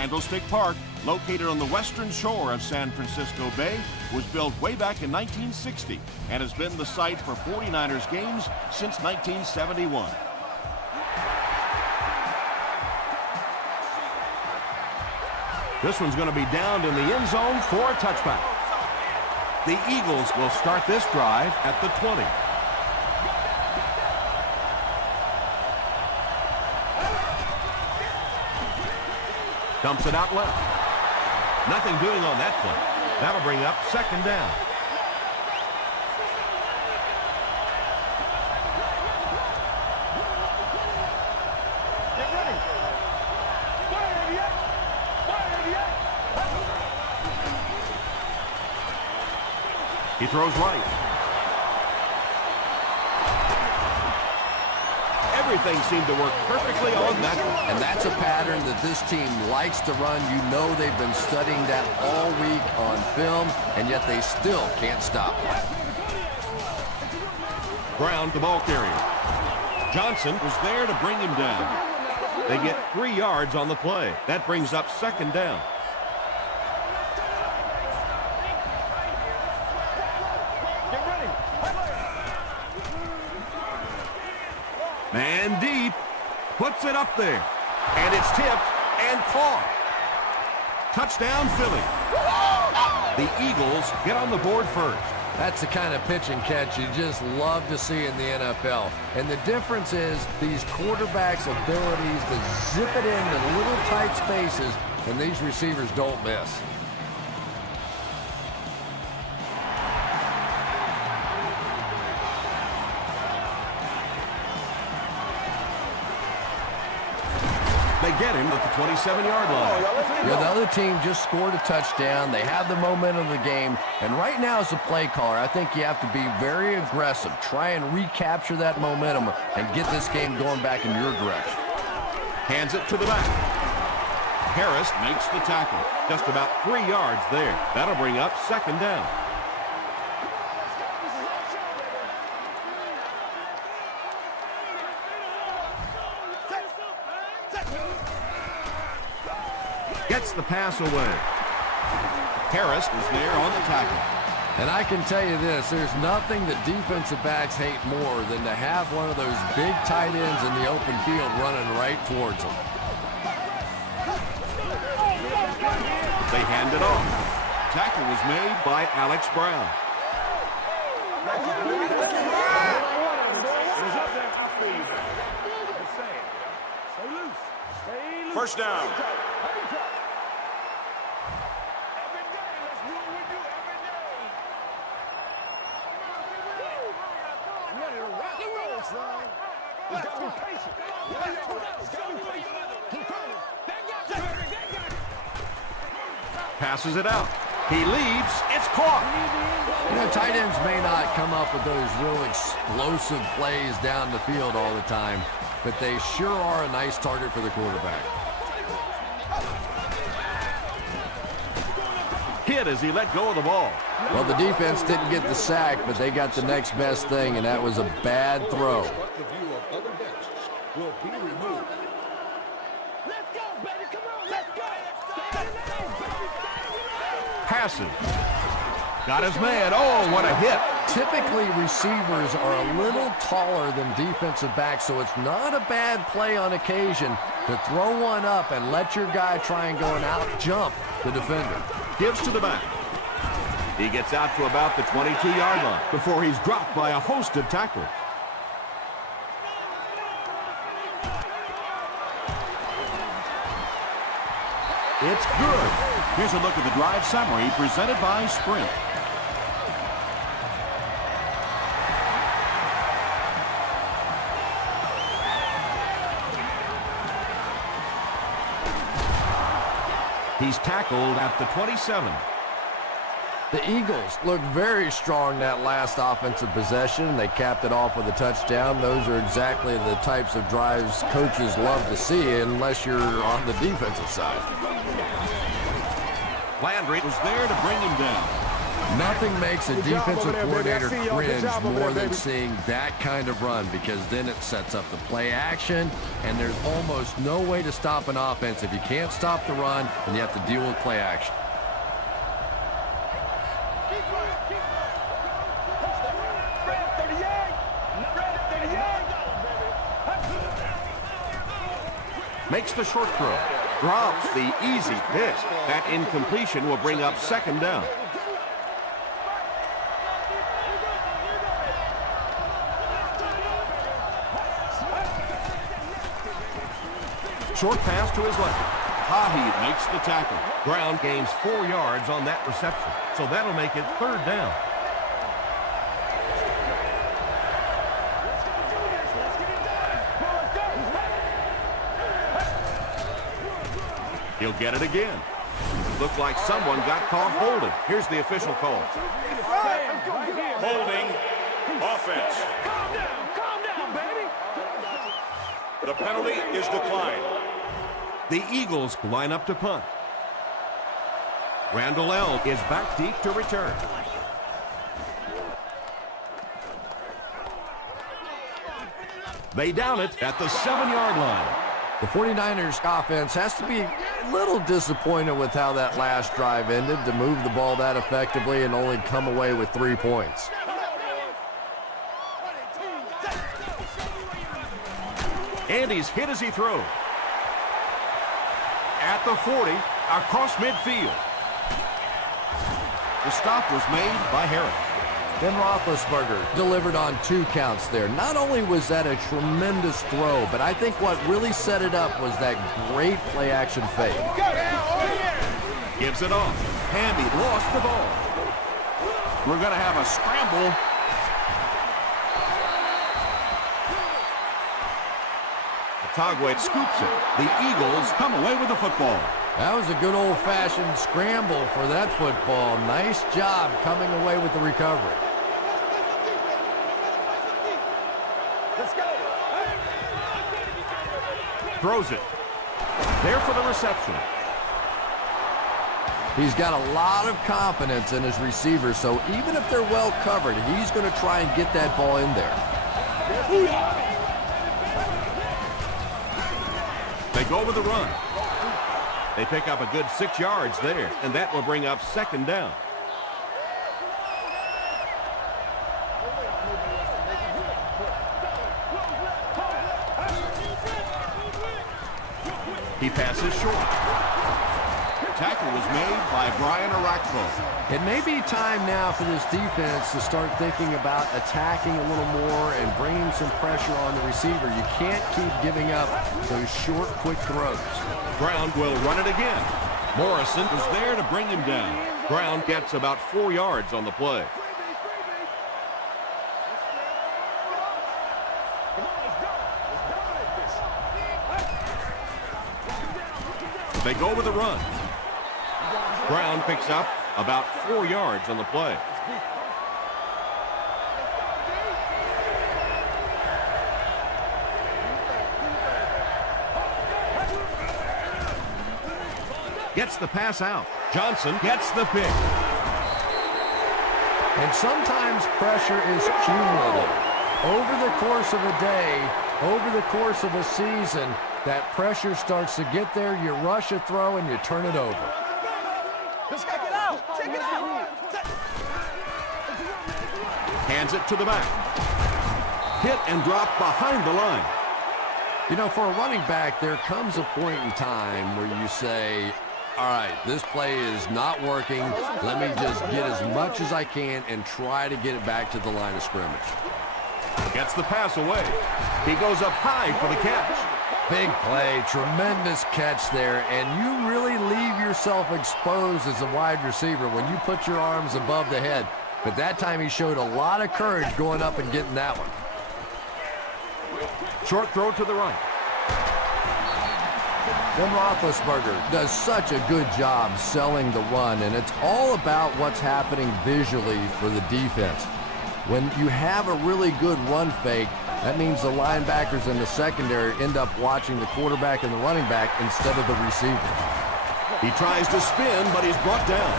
Candlestick Park, located on the western shore of San Francisco Bay, was built way back in 1960 and has been the site for 49ers games since 1971. This one's going to be downed in the end zone for a touchback. The Eagles will start this drive at the 20. Dumps it out left. Nothing doing on that play. That'll bring up second down. He throws right. Everything seemed to work perfectly on that one. And that's a pattern that this team likes to run. You know they've been studying that all week on film, and yet they still can't stop. Brown, the ball carrier. Johnson was there to bring him down. They get 3 yards on the play. That brings up second down. Man deep, puts it up there, and it's tipped and caught. Touchdown, Philly. The Eagles get on the board first. That's the kind of pitch and catch you just love to see in the NFL. And the difference is these quarterbacks' abilities to zip it into little tight spaces, and these receivers don't miss. They get him at the 27-yard line. Yeah, the other team just scored a touchdown. They have the momentum of the game. And right now, as a play caller, I think you have to be very aggressive. Try and recapture that momentum and get this game going back in your direction. Hands it to the back. Harris makes the tackle. Just about 3 yards there. That'll bring up second down. Gets the pass away. Harris was there on the tackle. And I can tell you this, there's nothing that defensive backs hate more than to have one of those big tight ends in the open field running right towards them. They hand it off. Tackle was made by Alex Brown. First down. Passes it out. He leaps. It's caught. You know, tight ends may not come up with those real explosive plays down the field all the time, but they sure are a nice target for the quarterback. Hit as he let go of the ball. Well, the defense didn't get the sack, but they got the next best thing, and that was a bad throw. Passes. Got his man. Oh, what a hit. Typically, receivers are a little taller than defensive backs, so it's not a bad play on occasion to throw one up and let your guy try and go and out-jump the defender. Gives to the back. He gets out to about the 22-yard line before he's dropped by a host of tacklers. It's good. Here's a look at the drive summary presented by Sprint. He's tackled at the 27. The Eagles looked very strong that last offensive possession. They capped it off with a touchdown. Those are exactly the types of drives coaches love to see, unless you're on the defensive side. Landry was there to bring him down. Nothing makes a defensive coordinator cringe more than seeing that kind of run, because then it sets up the play action, and there's almost no way to stop an offense. If you can't stop the run, then you have to deal with play action. Makes the short throw. Drops the easy pitch. That incompletion will bring up second down. Short pass to his left. Hahi makes the tackle. Brown gains 4 yards on that reception. So that'll make it third down. He'll get it again. Looked like someone got caught holding. Here's the official call. Holding offense. Calm down, baby. The penalty is declined. The Eagles line up to punt. Randall L. is back deep to return. They down it at the 7-yard line. The 49ers offense has to be a little disappointed with how that last drive ended, to move the ball that effectively and only come away with 3 points. And he's hit as he throws. At the 40, across midfield. The stop was made by Harris. Ben Roethlisberger delivered on 2 counts there. Not only was that a tremendous throw, but I think what really set it up was that great play-action fake. Gives it off. Hamby lost the ball. We're going to have a scramble. Tagway scoops it. The Eagles come away with the football. That was a good old-fashioned scramble for that football. Nice job coming away with the recovery. Let's go. Throws it. There for the reception. He's got a lot of confidence in his receivers, so even if they're well covered, he's going to try and get that ball in there. They go with the run. They pick up a good 6 yards there, and that will bring up second down. He passes short. Tackle was made by Brian Orakpo. It may be time now for this defense to start thinking about attacking a little more and bringing some pressure on the receiver. You can't keep giving up those short, quick throws. Brown will run it again. Morrison was there to bring him down. Brown gets about 4 yards on the play. They go with the run. Brown picks up about 4 yards on the play. Gets the pass out. Johnson gets the pick. And sometimes pressure is cumulative. Over the course of a day, over the course of a season, that pressure starts to get there, you rush a throw, and you turn it over. Let's check it out. Check it out. Hands it to the back. Hit and drop behind the line. You know, for a running back, there comes a point in time where you say, all right, this play is not working. Let me just get as much as I can and try to get it back to the line of scrimmage. Gets the pass away. He goes up high for the catch. Big play, tremendous catch there, and you really leave yourself exposed as a wide receiver when you put your arms above the head. But that time he showed a lot of courage going up and getting that one. Short throw to the right. Ben Roethlisberger does such a good job selling the run, and it's all about what's happening visually for the defense. When you have a really good run fake, that means the linebackers in the secondary end up watching the quarterback and the running back instead of the receiver. He tries to spin, but he's brought down.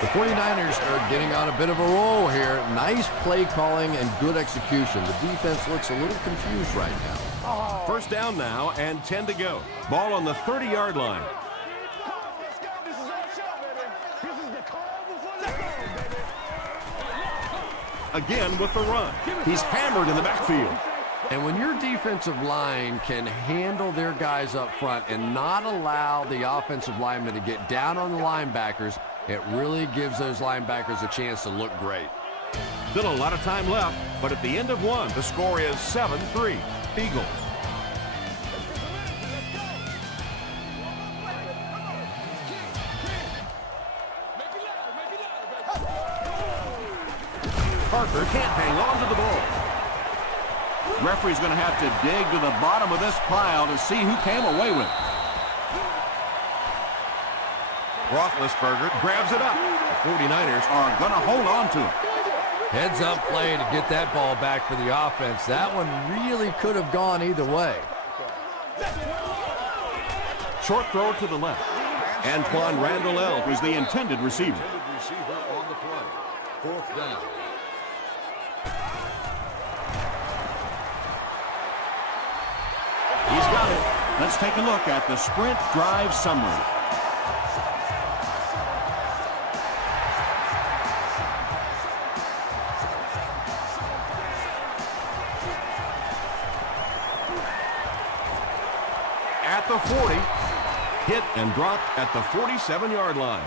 The 49ers are getting on a bit of a roll here. Nice play calling and good execution. The defense looks a little confused right now. First down now and 10 to go. Ball on the 30-yard line. Let's go. This is our show, baby. This is the calm before the storm, baby. Again with the run. He's hammered in the backfield. And when your defensive line can handle their guys up front and not allow the offensive linemen to get down on the linebackers, it really gives those linebackers a chance to look great. Still a lot of time left, but at the end of one, the score is 7-3. Eagles. Parker can't hang on to the ball. Referee's going to have to dig to the bottom of this pile to see who came away with it. Roethlisberger grabs it up. The 49ers Are going to hold on to it. Heads up play to get that ball back for the offense. That one really could have gone either way. short throw to the left. Antoine Randall was the intended receiver. On the play. Fourth down. He's got it. Let's take a look at the sprint drive summary. At the 40, hit and dropped at the 47-yard line.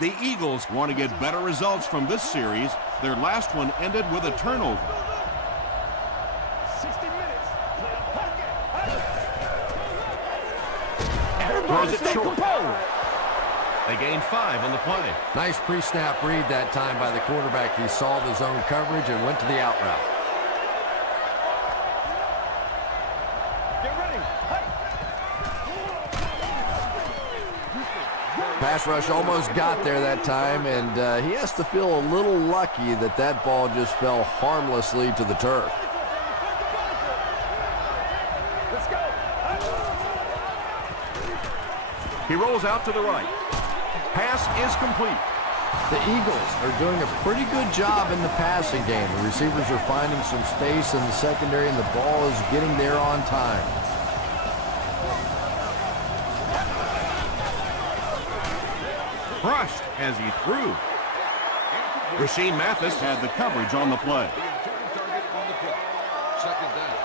The Eagles want to get better results from this series. Their last one ended with a turnover. 60 minutes. Throws it short. They gain 5 on the play. Nice pre-snap read that time by the quarterback. He saw the zone coverage and went to the out route. Get ready. Pass rush almost got there that time, and he has to feel a little lucky that that ball just fell harmlessly to the turf. Let's go. He rolls out to the right. Pass is complete. The Eagles are doing a pretty good job in the passing game. The receivers are finding some space in the secondary, and the ball is getting there on time. Crushed as he threw. Rasheem Mathis Had the coverage on the play. Target on the play. Second down.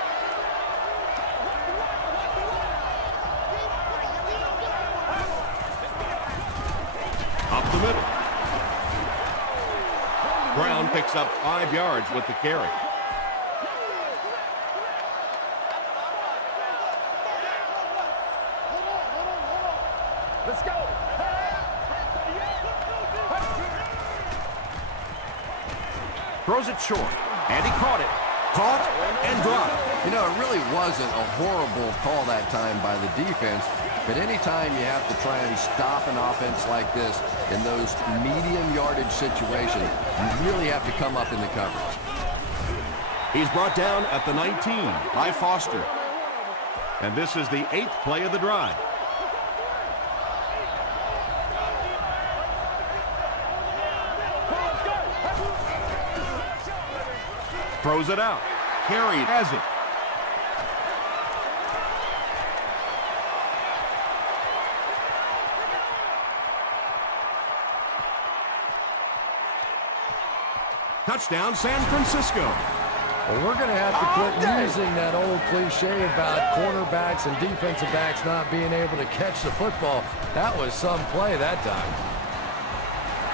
up the middle. Brown picks up 5 yards with the carry. Let's go. Throws it short, and he caught it. Caught and dropped. You know, it really wasn't a horrible call that time by the defense, but anytime you have to try and stop an offense like this in those medium yardage situations, you really have to come up in the coverage. He's brought down at the 19 by Foster. And this is the 8th play of the drive. Throws it out. Carried has it. Touchdown, San Francisco. Well, we're going to have to quit using that old cliche about cornerbacks and defensive backs not being able to catch the football. That was some play that time.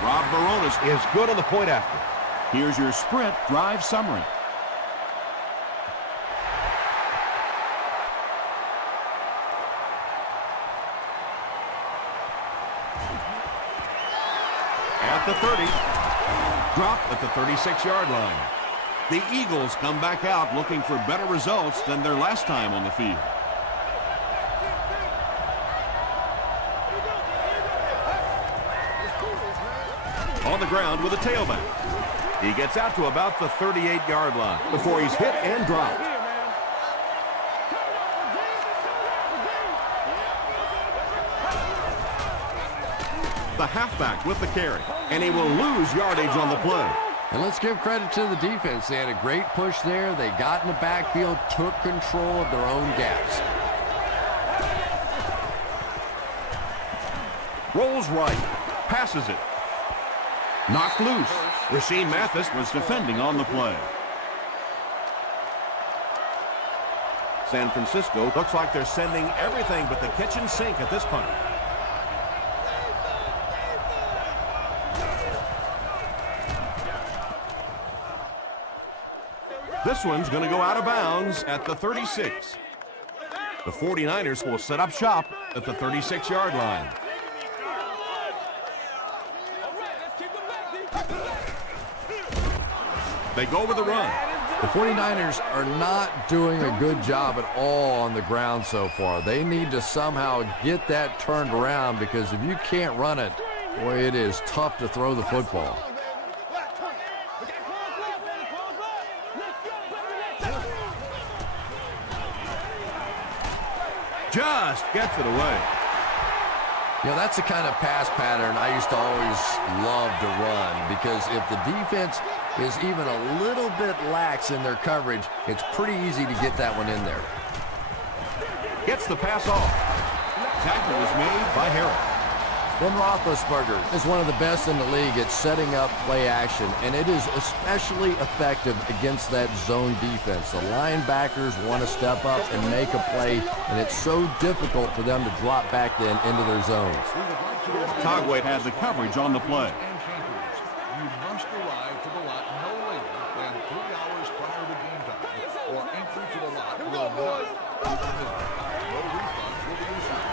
Rob Baronis Is good on the point after. Here's your sprint drive summary. At the 30. Dropped at the 36-yard line. The Eagles come back out looking for better results than their last time on the field. On the ground with a tailback. He gets out to about the 38-yard line before he's hit and dropped. the halfback with the carry, and he will lose yardage on the play. And let's give credit to the defense. They had a great push there. They got in the backfield, took control of their own gaps. Rolls right, passes it. Knocked loose. Rasheem Mathis Was defending on the play. San Francisco looks like they're sending everything but the kitchen sink at this point. This one's going to go out of bounds at the 36. The 49ers will set up shop at the 36-yard line. They go with the run. The 49ers are not doing a good job at all on the ground so far. They need to somehow get that turned around, because if you can't run it, boy, it is tough to throw the football. Just gets it away. You know, that's the kind of pass pattern I used to always love to run, because if the defense is even a little bit lax in their coverage, it's pretty easy to get that one in there. Gets the pass off. Tackle is made by Harris. Ben Roethlisberger is one of the best in the league at setting up play action, and it is especially effective against that zone defense. The linebackers want to step up and make a play, and it's so difficult for them to drop back then into their zones. Togway had the coverage on the play. You must arrive to the lot no later than 3 hours prior to game time, or entry to the lot will not be permitted. No refunds will be issued.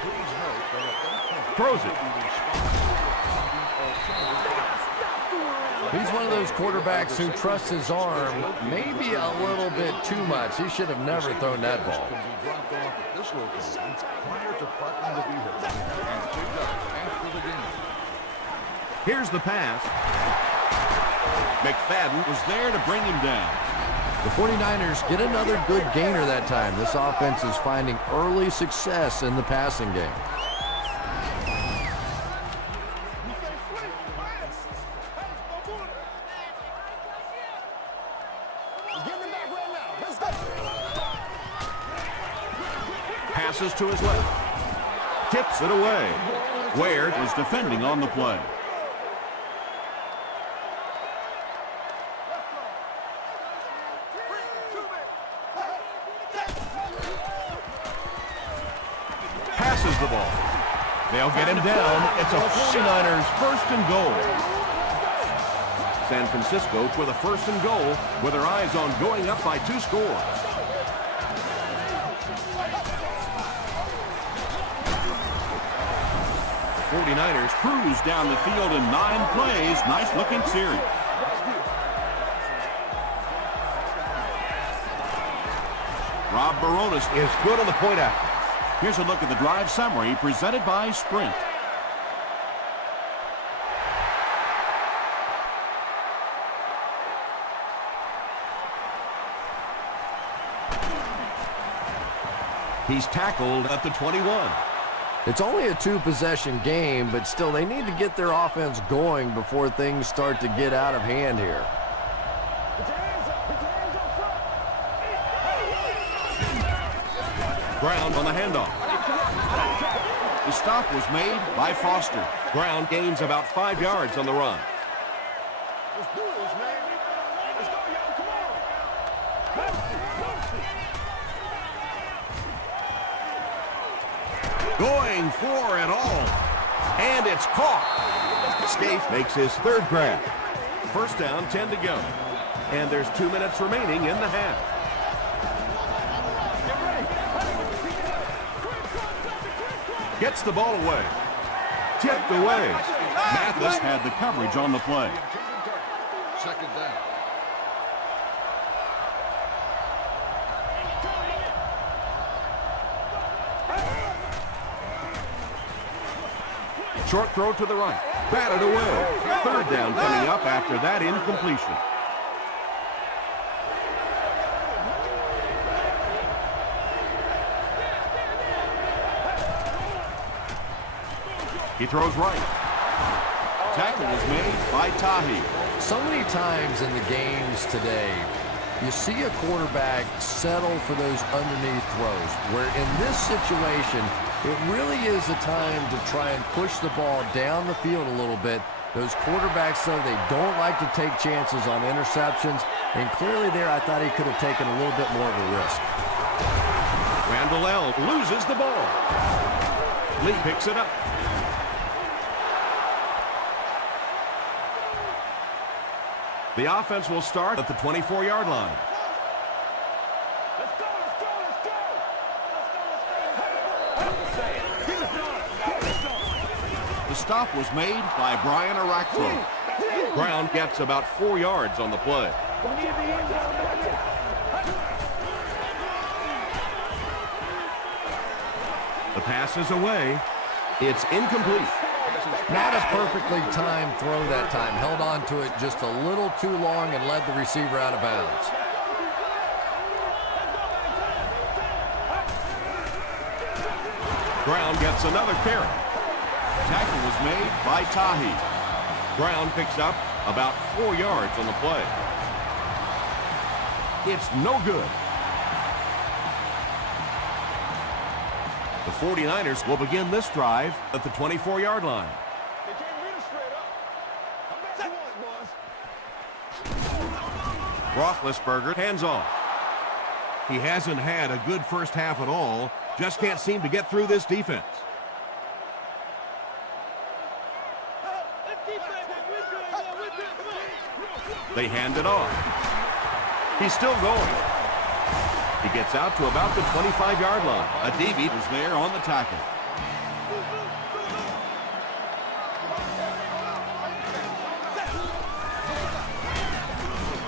Please note that at that point, Throws it. He's one of those quarterbacks who trusts his arm maybe a little bit too much. He should have never thrown that ball. can be dropped off at this location prior to parking the vehicle and picked up after the game. Here's the pass. McFadden Was there to bring him down. The 49ers get another good gainer that time. This offense is finding early success in the passing game. passes to his left. Tips it away. Ware is defending on the play. passes the ball. They'll get him down. It's a 49ers first and goal. San Francisco with a first and goal with their eyes on going up by 2 scores. The 49ers Cruise down the field in 9 plays. Nice looking series. Rob Baronis is good on the point out. Here's a look at the drive summary presented by Sprint. He's tackled at the 21. It's only a 2-possession game, but still they need to get their offense going before things start to get out of hand here. Brown on the handoff. The stop was made by Foster. Brown gains about 5 yards on the run. Let's do this, man. Let's go, y'all. Come on. Going for it all. And it's caught. Scaife makes his 3rd grab. First down, 10 to go. And there's 2 minutes remaining in the half. Gets the ball away. Tipped away. Mathis had the coverage on the play. Second down. Short throw to the right. Batted away. 3rd down coming up after that incompletion. He throws right. Tackle is made by Tahi. So many times in the games today, you see a quarterback settle for those underneath throws, where in this situation, it really is a time to try and push the ball down the field a little bit. Those quarterbacks, though, they don't like to take chances on interceptions, and clearly there I thought he could have taken a little bit more of a risk. Randall L. loses the ball. Lee picks it up. The offense will start at the 24-yard line. Let's go, let's go, let's go! The stop was made by Brian Arakfo. Brown gets about 4 yards on the play. The pass is away. It's incomplete. Not a perfectly timed throw that time. Held on to it just a little too long and led the receiver out of bounds. Brown gets another carry. Tackle was made by Tahi. Brown picks up about 4 yards on the play. It's no good. The 49ers will begin this drive at the 24-yard line. They can't read us straight up. I bet you want, boys. Roethlisberger hands off. He hasn't had a good first half at all. Just can't seem to get through this defense. They hand it off. He's still going. He gets out to about the 25-yard line. Adibi was there on the tackle.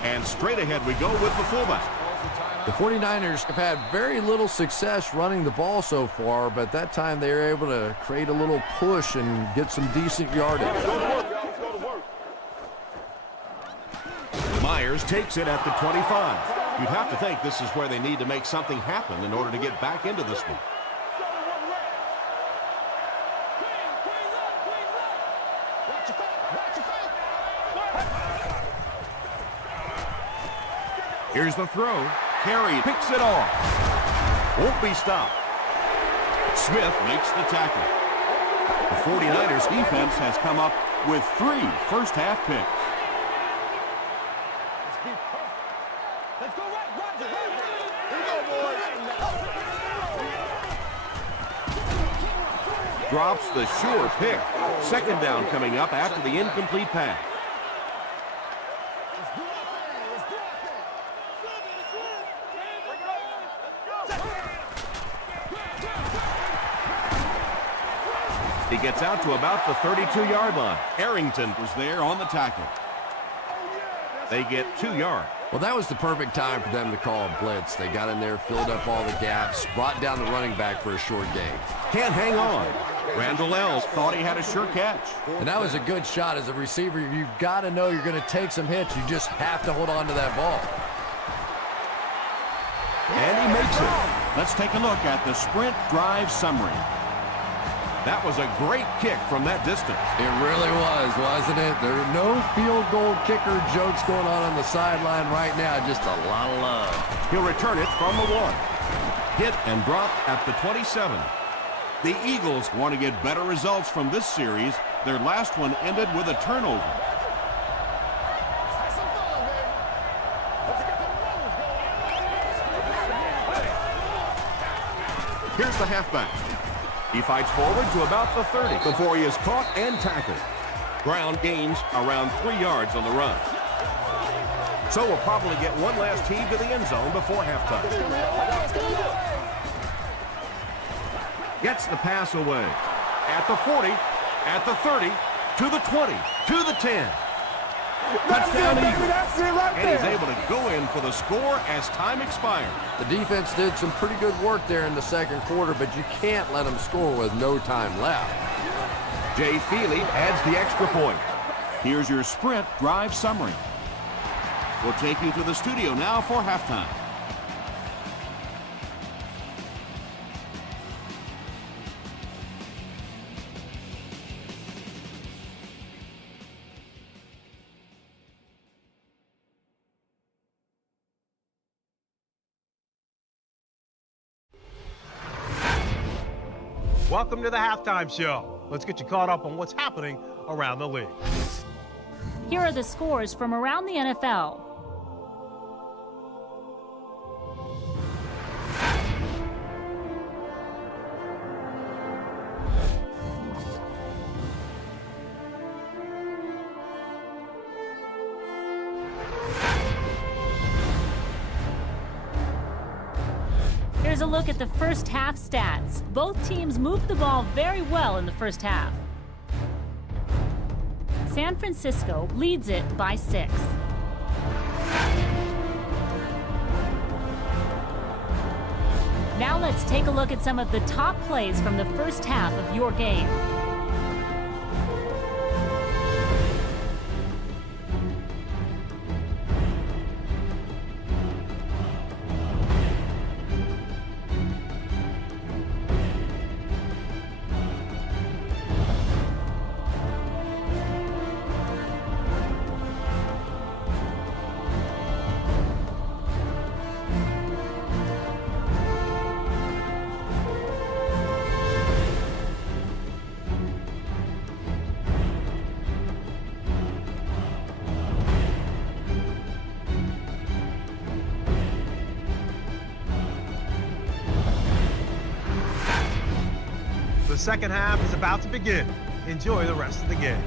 And straight ahead we go with the fullback. The 49ers have had very little success running the ball so far, but that time they were able to create a little push and get some decent yardage. Myers takes it at the 25. You'd have to think this is where they need to make something happen in order to get back into this one. Here's the throw. Carey picks it off. Won't be stopped. Smith makes the tackle. The 49ers defense has come up with 3 first-half picks. Let's go right, Roger. Here you go, boys. Drops the sure pick. Second down coming up after the incomplete pass. He gets out to about the 32-yard line. Arrington was there on the tackle. They get 2 yards. Well, that was the perfect time for them to call a blitz. They got in there, filled up all the gaps, brought down the running back for a short gain. Can't hang on. Randall L. thought he had a sure catch. And that was a good shot. As a receiver, you've got to know you're going to take some hits. You just have to hold on to that ball. And he makes it. Let's take a look at the sprint drive summary. That was a great kick from that distance. It really was, wasn't it? There are no field goal kicker jokes going on the sideline right now. Just a lot of love. He'll return it from the 1. Hit and drop at the 27. The Eagles want to get better results from this series. Their last one ended with a turnover. Have some fun, man. Let's get the runners going. Here's the halfback. He fights forward to about the 30 before he is caught and tackled. Brown gains around 3 yards on the run. So we'll probably get one last heave to the end zone before halftime. Gets the pass away. At the 40, at the 30, to the 20, to the 10. Touchdown Eagles. And he's able to go in for the score as time expires. The defense did some pretty good work there in the second quarter, but you can't let them score with no time left. Jay Feely adds the extra point. Here's your sprint drive summary. We'll take you to the studio now for halftime. Welcome to the halftime show. Let's get you caught up on what's happening around the league. Here are the scores from around the NFL. Here's a look at the first half stats. Both teams moved the ball very well in the first half. San Francisco leads it by 6. Now let's take a look at some of the top plays from the first half of your game. The second half is about to begin. Enjoy the rest of the game.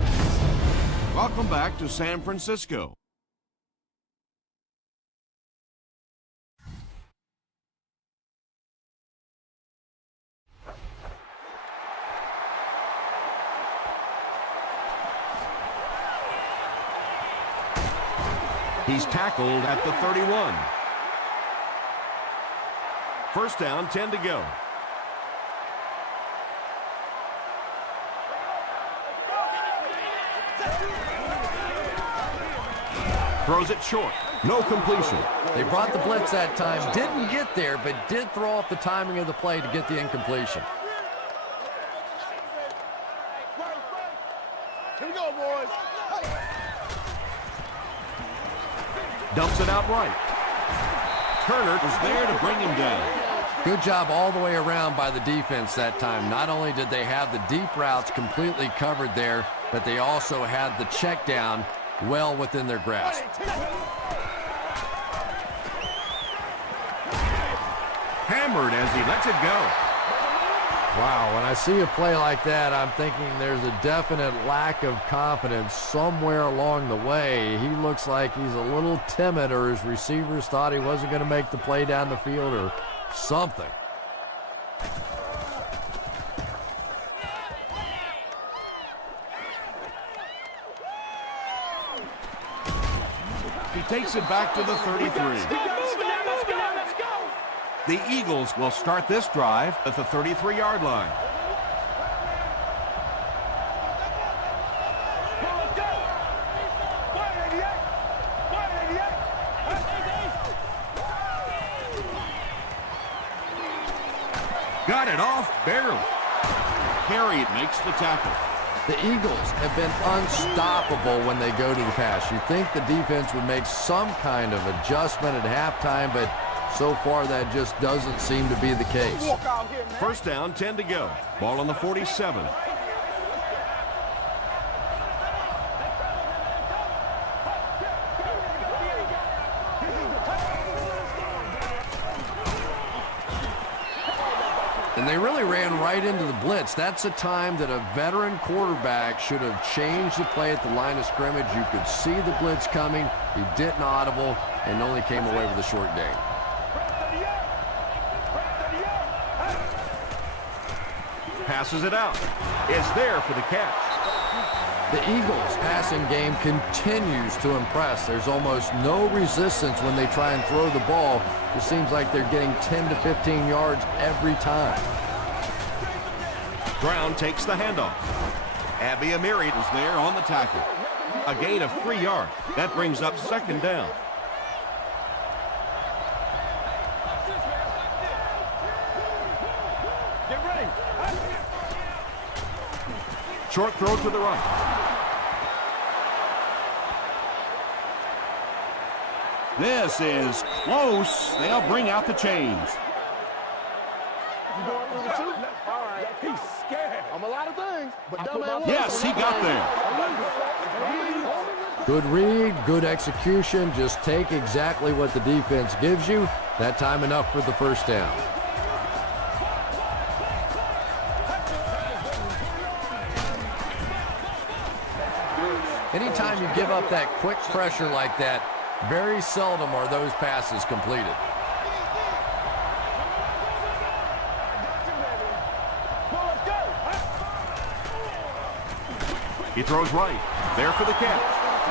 Welcome back to San Francisco. He's tackled at the 31. First down, 10 to go. Throws it short. No completion. They brought the blitz that time, didn't get there, but did throw off the timing of the play to get the incompletion. Here we go, boys. Dumps it out right. Turner was there to bring him down. Good job all the way around by the defense that time. Not only did they have the deep routes completely covered there, but they also had the check down well within their grasp. Hammered as he lets it go. Wow, when I see a play like that, I'm thinking there's a definite lack of confidence somewhere along the way. He looks like he's a little timid, or his receivers thought he wasn't going to make the play down the field or something. He takes it back to the 33. The Eagles will start this drive at the 33-yard line. Got it off barely. Carey makes the tackle. The Eagles have been unstoppable when they go to the pass. You think the defense would make some kind of adjustment at halftime, but so far that just doesn't seem to be the case. First down, 10 to go. Ball on the 47. And they really ran right into the blitz. That's a time that a veteran quarterback should have changed the play at the line of scrimmage. You could see the blitz coming. He didn't audible and only came away with a short gain. Passes it out. It's there for the catch. The Eagles' passing game continues to impress. There's almost no resistance when they try and throw the ball. It seems like they're getting 10 to 15 yards every time. Brown takes the handoff. Abby Amiri Is there on the tackle. a gain of 3 yards. That brings up second down. Get ready. Short throw to the right. This is close. They'll bring out the chains. You going with the two? All right. He's scared. I'm a lot of things, but dumb man. Yes, he got there. Good read, good execution. Just take exactly what the defense gives you. That time enough for the first down. Anytime you give up that quick pressure like that, very seldom are those passes completed. He throws right. There for the catch.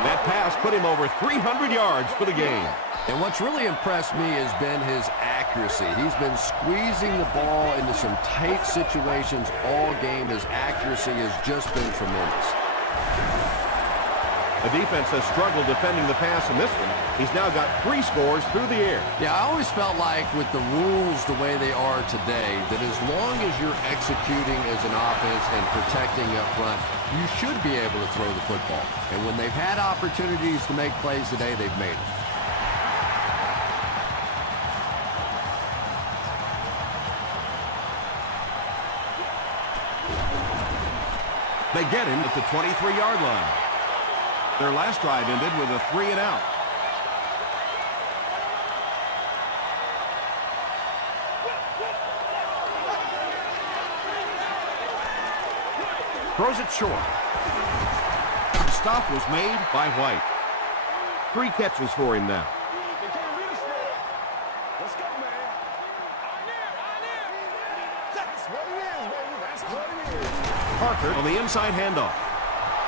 That pass put him over 300 yards for the game. And what's really impressed me has been his accuracy. He's been squeezing the ball into some tight situations all game. His accuracy has just been tremendous. The defense has struggled defending the pass in this one. He's now got 3 scores through the air. Yeah, I always felt like with the rules the way they are today, that as long as you're executing as an offense and protecting up front, you should be able to throw the football. And when they've had opportunities to make plays today, they've made them. They get him at the 23-yard line. Their last drive ended with a 3-and-out. Throws it short. The stop was made by White. 3 catches for him now. They can't reach there. Let's go, man. That's what it is, baby. That's what it is. Parker on the inside handoff.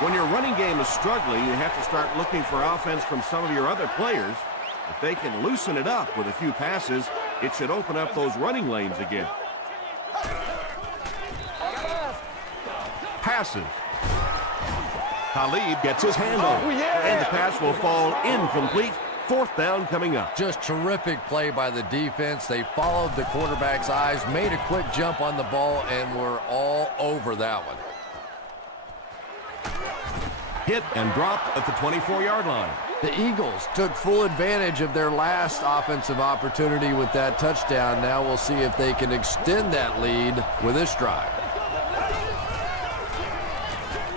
When your running game is struggling, you have to start looking for offense from some of your other players. If they can loosen it up with a few passes, it should open up those running lanes again. Passes. Talib gets his hand on it, and the pass will fall incomplete. 4th down coming up. Just terrific play by the defense. They followed the quarterback's eyes, made a quick jump on the ball, and were all over that one. Hit and drop at the 24-yard line. The Eagles took full advantage of their last offensive opportunity with that touchdown. Now we'll see if they can extend that lead with this drive.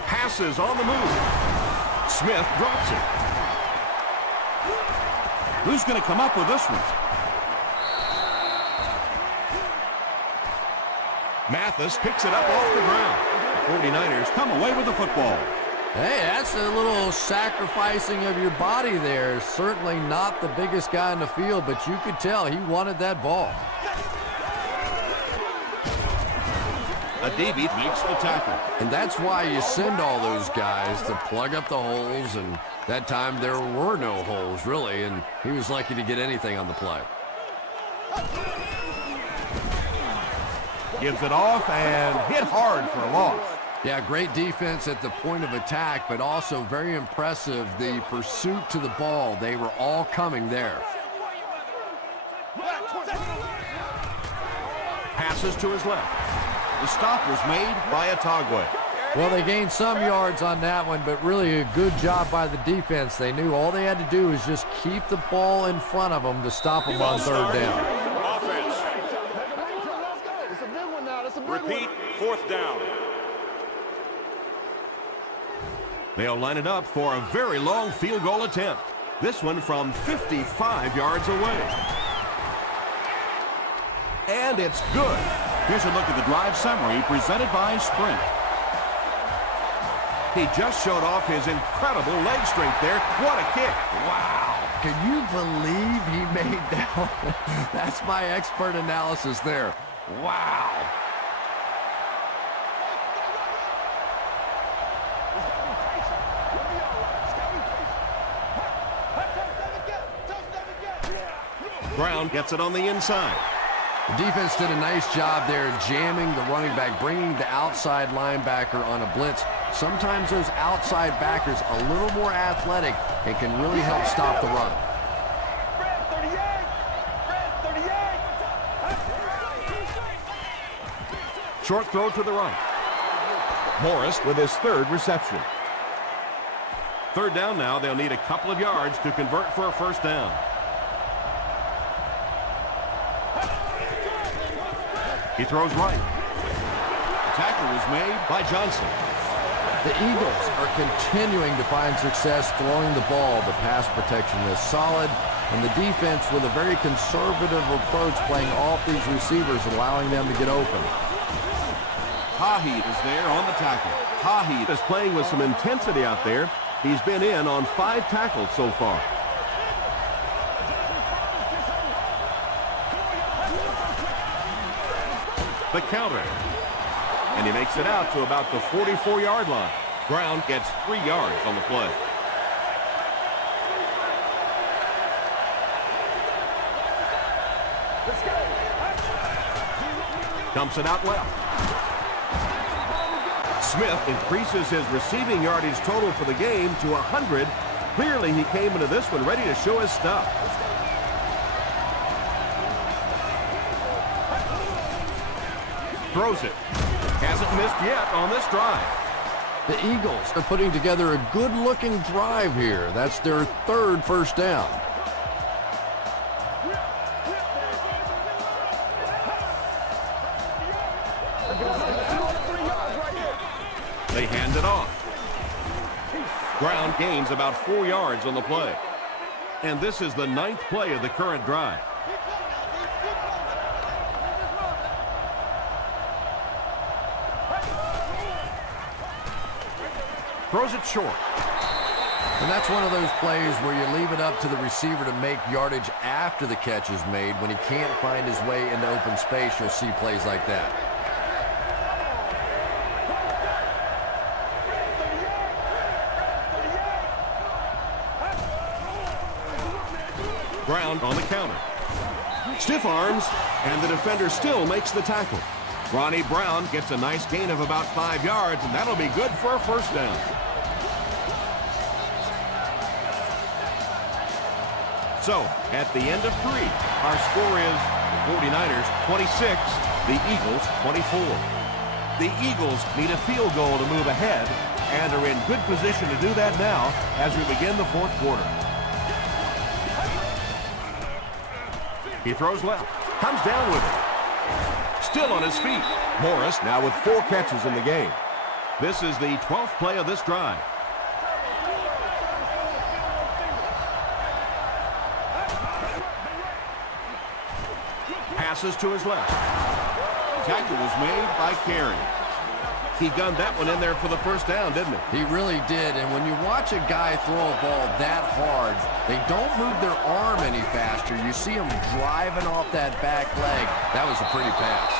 Passes on the move. Smith drops it. Who's going to come up with this one? Mathis picks it up off the ground. The 49ers come away with the football. Hey, that's a little sacrificing of your body there. Certainly not the biggest guy in the field, but you could tell he wanted that ball. Adebe makes the tackle. And that's why you send all those guys to plug up the holes, and that time there were no holes, really, and he was lucky to get anything on the play. Gives it off and hit hard for a loss. Yeah, great defense at the point of attack, but also very impressive, the pursuit to the ball. They were all coming there. Passes to his left. The stop was made by Atagwe. Well, they gained some yards on that one, but really a good job by the defense. They knew all they had to do was just keep the ball in front of them to stop them on 3rd down. Offense. It's a big one now. It's a big Repeat, 4th down. They'll line it up for a very long field goal attempt. This one from 55 yards away. And it's good. Here's a look at the drive summary presented by Sprint. He just showed off his incredible leg strength there. What a kick. Wow. Can you believe he made that one? That's my expert analysis there. Wow. Brown gets it on the inside. The defense did a nice job there jamming the running back, bringing the outside linebacker on a blitz. Sometimes those outside backers a little more athletic and can really help stop the run. Short throw to the right. Morris with his 3rd reception. 3rd down now. They'll need a couple of yards to convert for a 1st down. He throws right. tackle was made by Johnson. The Eagles are continuing to find success throwing the ball. The pass protection is solid, and the defense with a very conservative approach playing off these receivers, allowing them to get open. Tahi is there on the tackle. Tahi is playing with some intensity out there. He's been in on 5 tackles so far. The counter. And he makes it out to about the 44-yard line. Brown gets 3 yards on the play. Dumps it out left. Smith increases his receiving yardage total for the game to 100. Clearly, he came into this one ready to show his stuff. Throws it. Hasn't missed yet on this drive. The Eagles are putting together a good-looking drive here. That's their 3rd first down. They hand it off. Brown gains about 4 yards on the play. And this is the 9th play of the current drive. Throws it short. And that's one of those plays where you leave it up to the receiver to make yardage after the catch is made. When he can't find his way into open space, you'll see plays like that. Brown on the counter. Stiff arms, and the defender still makes the tackle. Ronnie Brown gets a nice gain of about 5 yards, and that'll be good for a first down. So, at the end of 3, our score is the 49ers 26, the Eagles 24. The Eagles need a field goal to move ahead and are in good position to do that now as we begin the 4th quarter. He throws left, comes down with it. Still on his feet. Morris now with 4 catches in the game. This is the 12th play of this drive. Passes to his left. Tackle was made by Carey. He gunned that one in there for the first down, didn't he? He really did, and when you watch a guy throw a ball that hard, they don't move their arm any faster. You see him driving off that back leg. That was a pretty pass.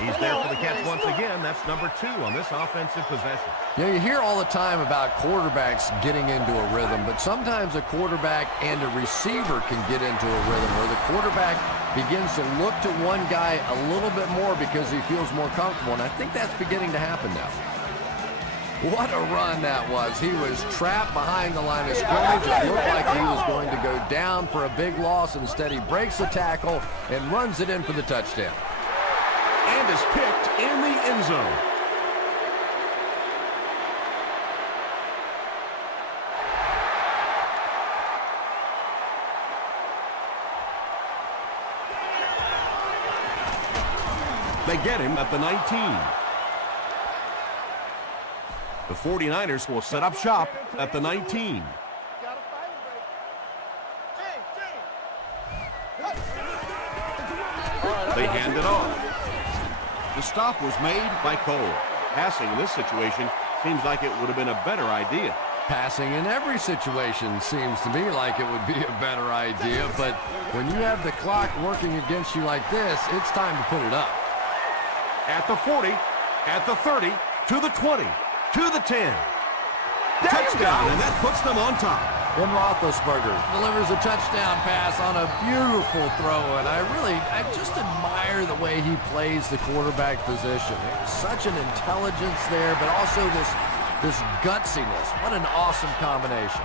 He's there for the catch once again. That's number 2 on this offensive possession. You know, you hear all the time about quarterbacks getting into a rhythm, but sometimes a quarterback and a receiver can get into a rhythm where the quarterback begins to look to one guy a little bit more because he feels more comfortable, and I think that's beginning to happen now. What a run that was. He was trapped behind the line of scrimmage. It looked like he was going to go down for a big loss. Instead, he breaks the tackle and runs it in for the touchdown. And is picked in the end zone. They get him at the 19. The 49ers will set up shop at the 19. They hand it off. The stop was made by Cole. Passing in this situation seems like it would have been a better idea. Passing in every situation seems to me like it would be a better idea, but when you have the clock working against you like this, it's time to put it up. At the 40, at the 30, to the 20, to the 10. Touchdown, and that puts them on top. Ben Roethlisberger delivers a touchdown pass on a beautiful throw, and I just admire the way he plays the quarterback position. Such an intelligence there, but also this gutsiness. What an awesome combination.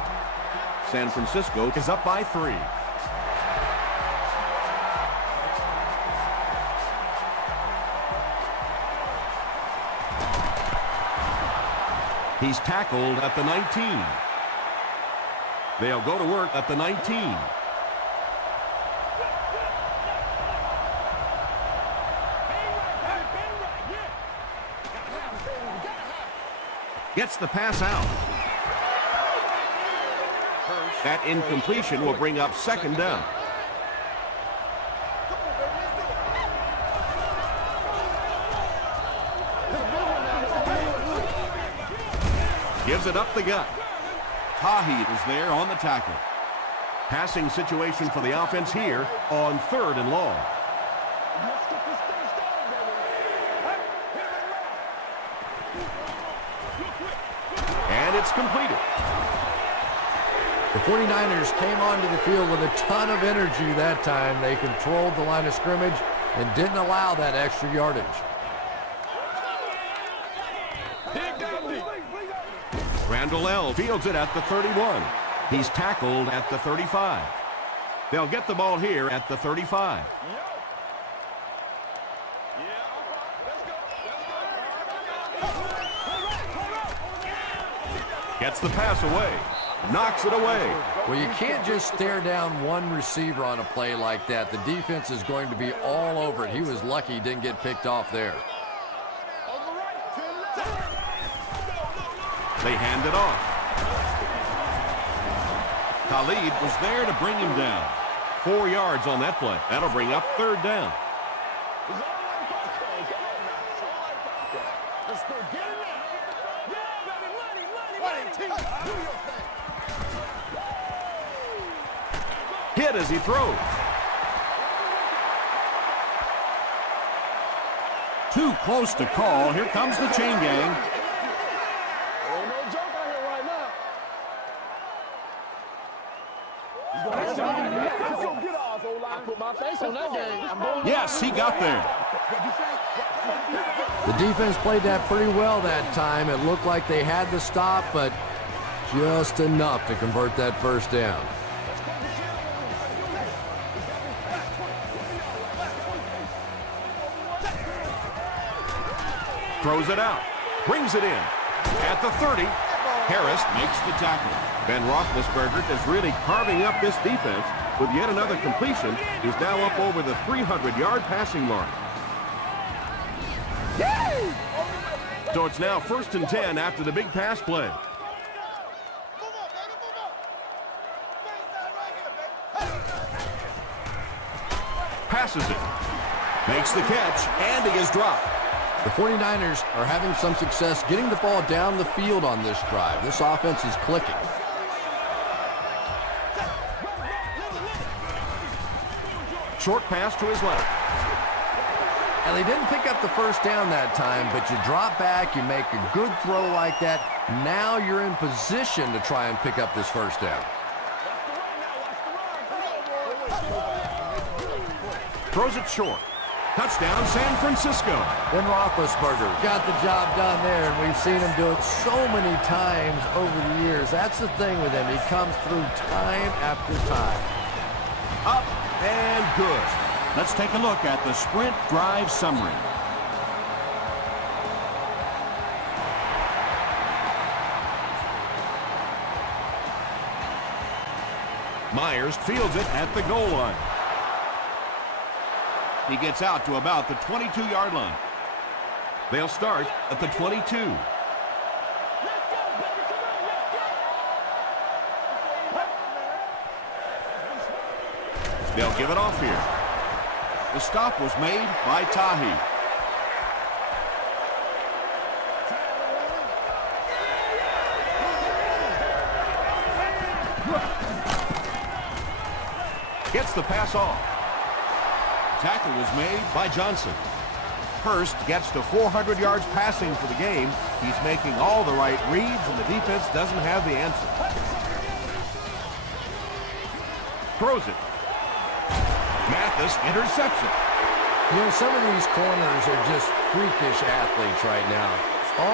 San Francisco is up by 3. He's tackled at the 19. They'll go to work at the 19. Gets the pass out. That incompletion will bring up second down. Gives it up the gut. Tahi is there on the tackle. Passing situation for the offense here on 3rd and long. And it's completed. The 49ers came onto the field with a ton of energy that time. They controlled the line of scrimmage and didn't allow that extra yardage. Randall L. fields it at the 31. He's tackled at the 35. They'll get the ball here at the 35. Gets the pass away. Knocks it away. Well, you can't just stare down one receiver on a play like that. The defense is going to be all over it. He was lucky he didn't get picked off there. They hand it off. Khalid was there to bring him down. 4 yards on that play. That'll bring up 3rd down. Hit as he throws. Too close to call. Here comes the chain gang. Yes, he got there. The defense played that pretty well that time. It looked like they had the stop, but just enough to convert that first down. Throws it out. Brings it in. At the 30. Harris Makes the tackle. Ben Roethlisberger is really carving up this defense with yet another completion. He's now up over the 300-yard passing mark. So it's now 1st and 10 after the big pass play. Passes it. Makes the catch, and he is dropped. The 49ers are having some success getting the ball down the field on this drive. This offense is clicking. Short pass to his left. And they didn't pick up the first down that time, but you drop back, you make a good throw like that. Now you're in position to try and pick up this first down. Throws it short. Touchdown, San Francisco. Ben Roethlisberger got the job done there, and we've seen him do it so many times over the years. That's the thing with him. He comes through time after time. Up and good. Let's take a look at the sprint drive summary. Myers fields it at the goal line. He gets out to about the 22-yard line. They'll start at the 22. They'll give it off here. The stop was made by Tahi. Gets the pass off. Tackle was made. By Johnson. Hurst gets to 400 yards passing for the game. He's making all the right reads, and the defense doesn't have the answer. Throws it. Mathis intercepts it. You know, some of these corners are just freakish athletes right now.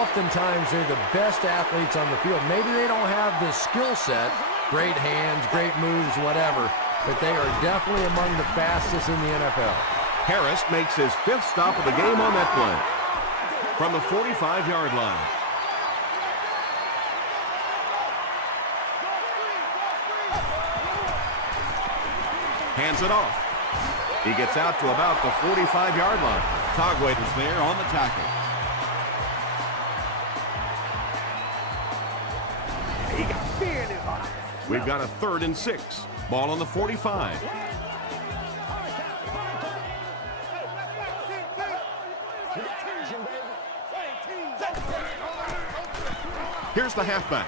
Oftentimes, they're the best athletes on the field. Maybe they don't have the skill set, great hands, great moves, whatever, but they are definitely among the fastest in the NFL. Harris makes his 5th stop of the game on that play. From the 45-yard line. Hands it off. He gets out to about the 45-yard line. Togway is there on the tackle. We've got a 3rd and 6. Ball on the 45. Here's the halfback.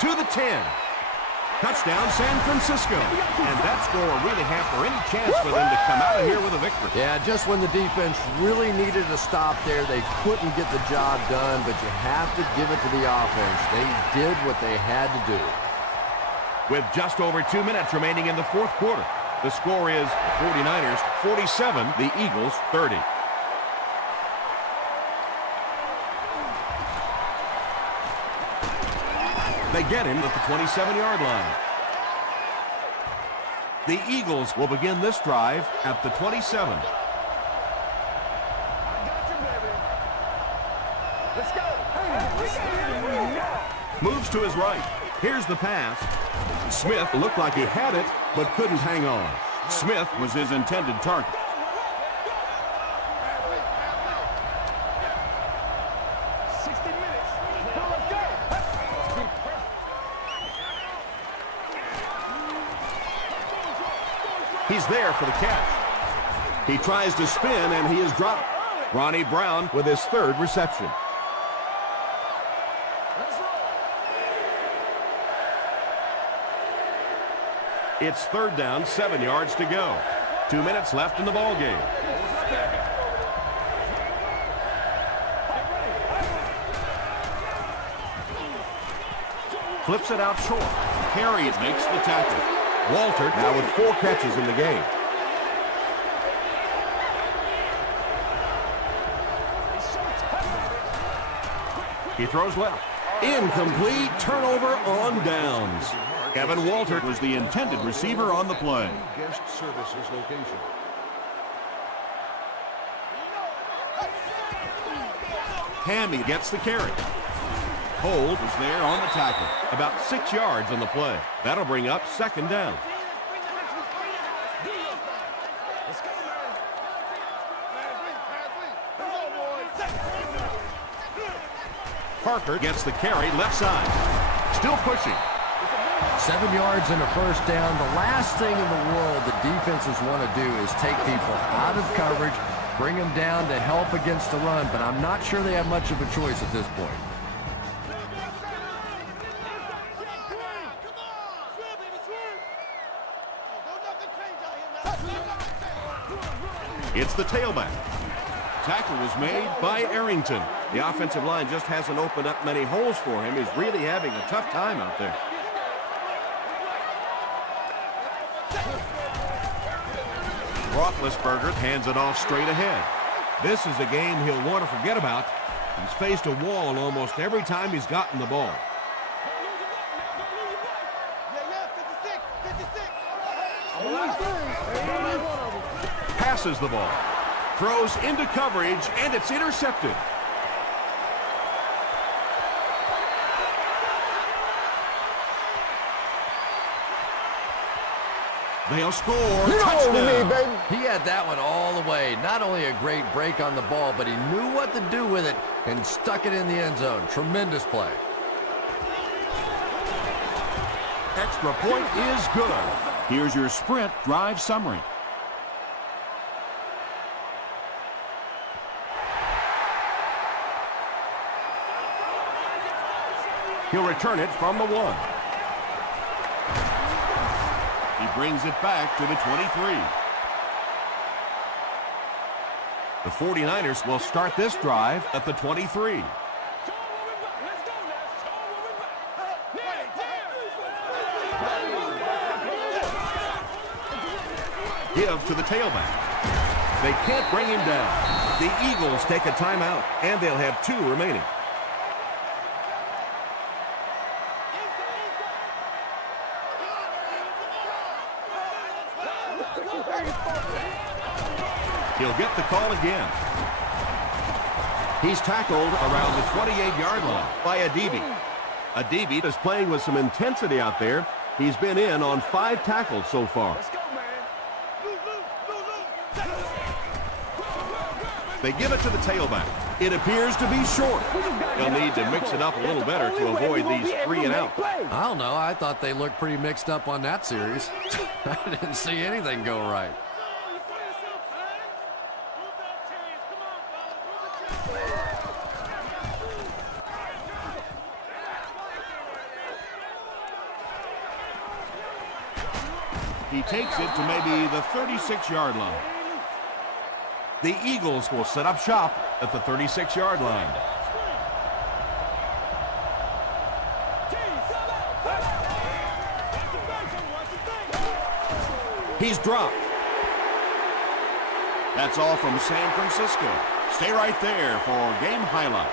To the 10. Touchdown, San Francisco. And that score will really hamper any chance for them to come out of here with a victory. Yeah, just when the defense really needed a stop there, they couldn't get the job done, but you have to give it to the offense. They did what they had to do. With just over 2 minutes remaining in the 4th quarter, the score is 49ers 47, the Eagles 30. They get him at the 27-yard line. The Eagles will begin this drive at the 27. Moves to his right. Here's the pass. Smith looked like he had it, but couldn't hang on. Smith was his intended target. He's there for the catch. He tries to spin, and he is dropped. Ronnie Brown with his 3rd reception. It's 3rd down, 7 yards to go. 2 minutes left in the ball game. Flips it out short. Carey makes the tackle. Walter now with 4 catches in the game. He throws left. Incomplete. Turnover on downs. Kevin Walter was the intended receiver on the play. Guest services location. Hammy gets the carry. Hold was there on the tackle. About 6 yards on the play. That'll bring up 2nd down. Parker gets the carry left side. Still pushing. 7 yards and a 1st down. The last thing in the world the defenses want to do is take people out of coverage, bring them down to help against the run, but I'm not sure they have much of a choice at this point. It's the tailback. Tackle was made by Arrington. The offensive line just hasn't opened up many holes for him. He's really having a tough time out there. Roethlisberger hands it off straight ahead. This is a game he'll want to forget about. He's faced a wall almost every time he's gotten the ball. Passes the ball. Throws into coverage, and it's intercepted. They'll score. Touchdown. He had that one all the way. Not only a great break on the ball, but he knew what to do with it and stuck it in the end zone. Tremendous play. Extra point is good. Here's your sprint drive summary. He'll return it from the 1. He brings it back to the 23. The 49ers will start this drive at the 23. Give to the tailback. They can't bring him down. The Eagles take a timeout, and they'll have 2 remaining. He'll get the call again. He's tackled around the 28-yard line by Adibi. Adibi is playing with some intensity out there. He's been in on 5 tackles so far. They give it to the tailback. It appears to be short. They'll need to mix it up a little better to avoid these 3 and out. I don't know. I thought they looked pretty mixed up on that series. I didn't see anything go right. He takes it to maybe the 36-yard line. The Eagles will set up shop at the 36-yard line. He's dropped. That's all from San Francisco. Stay right there for game highlights.